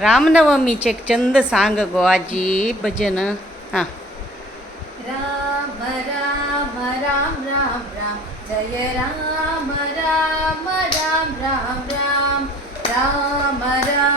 रामनवमीचे एक चंद सांग गो आजी भजन. हां. राम राम राम राम राम जय राम राम राम राम राम राम राम